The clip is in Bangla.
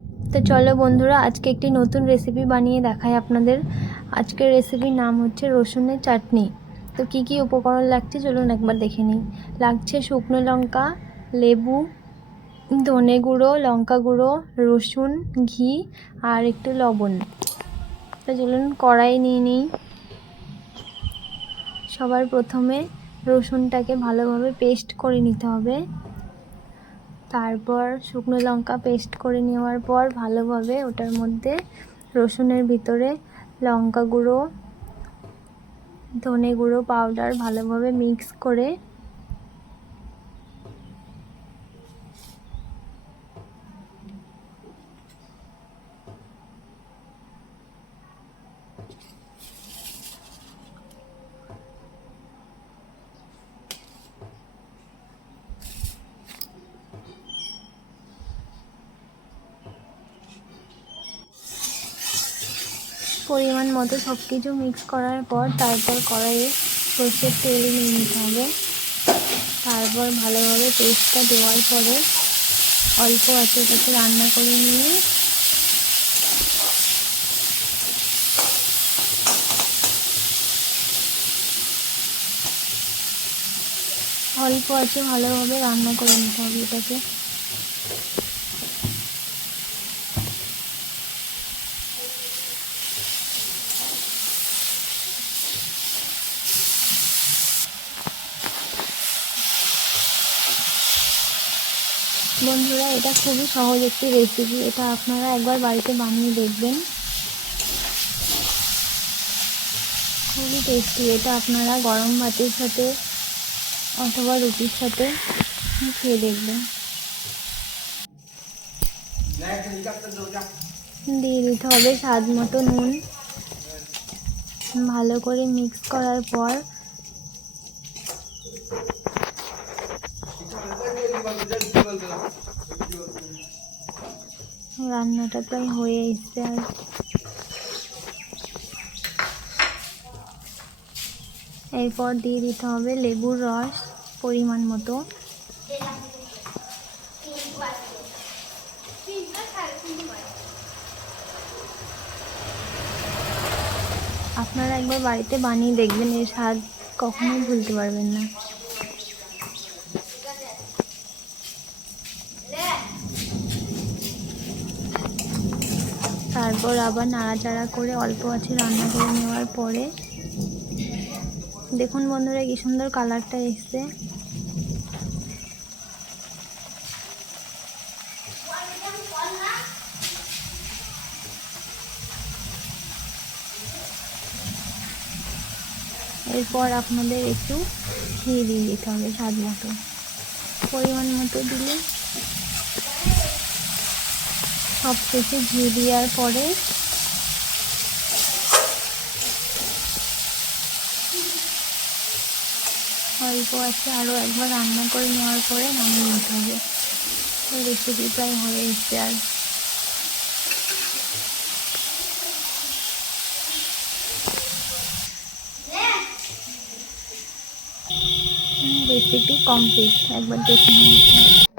তো চলো বন্ধুরা, আজকে একটি নতুন রেসিপি বানিয়ে দেখাই আপনাদের। আজকের রেসিপির নাম হচ্ছে রসুনের চাটনি। তো কি কি উপকরণ লাগছে চলুন একবার দেখে নিই। লাগছে শুকনো লঙ্কা, লেবু, ধনে গুঁড়ো, লঙ্কা গুঁড়ো, রসুন, ঘি আর একটু লবণ। তো চলুন কড়াই নিয়ে নিই। সবার প্রথমে রসুনটাকে ভালোভাবে পেস্ট করে নিতে হবে। তারপর শুকনো লঙ্কা পেস্ট করে নেওয়ার পর ভালোভাবে ওটার মধ্যে রসুনের ভিতরে লঙ্কা গুঁড়ো, ধনে গুঁড়ো পাউডার ভালোভাবে মিক্স করে পরিমাণ মতো সব কিছু মিক্স করার পর তারপর কড়াইয়ে সর্ষের তেল নিয়ে নিতে হবে। তারপর ভালোভাবে পেস্টটা দেওয়ার পরে অল্প আঁচে এটাকে রান্না করে নিয়ে অল্প আঁচে ভালোভাবে রান্না করে নিতে হবে এটাকে। বন্ধুরা, এটা খুবই সহজ একটি রেসিপি, এটা আপনারা একবার বাড়িতে বানিয়ে দেখবেন। খুবই টেস্টি। এটা আপনারা গরম ভাতের সাথে অথবা রুটির সাথে খেয়ে দেখবেন। দিয়ে দিতে হবে স্বাদ মতো নুন। ভালো করে মিক্স করার পর রান্নাটা প্রায় হয়ে এসছে। আর এরপর দিয়ে দিতে হবে লেবুর রস পরিমাণ মতো। আপনারা একবার বাড়িতে বানিয়ে দেখবেন, এর স্বাদ কখনোই ভুলতে পারবেন না। তারপর আবার নাড়াচাড়া করে অল্প আঁচে রান্না করে নেওয়ার পরে দেখুন বন্ধুরা কি সুন্দর কালারটা এসছে। এরপর আপনাদের একটু ঘি দিয়ে দিতে হবে স্বাদ মতো, পরিমাণ মতো দিলে। সব কিছু ঘি দেওয়ার পরে অল্প আছে আরও একবার রান্না করে নেওয়ার পরে নামিয়ে নিতে হবে। রেসিপি প্রায় হয়ে এসছে। আর রেসিপি কমপ্লিট, একবার দেখে নিন।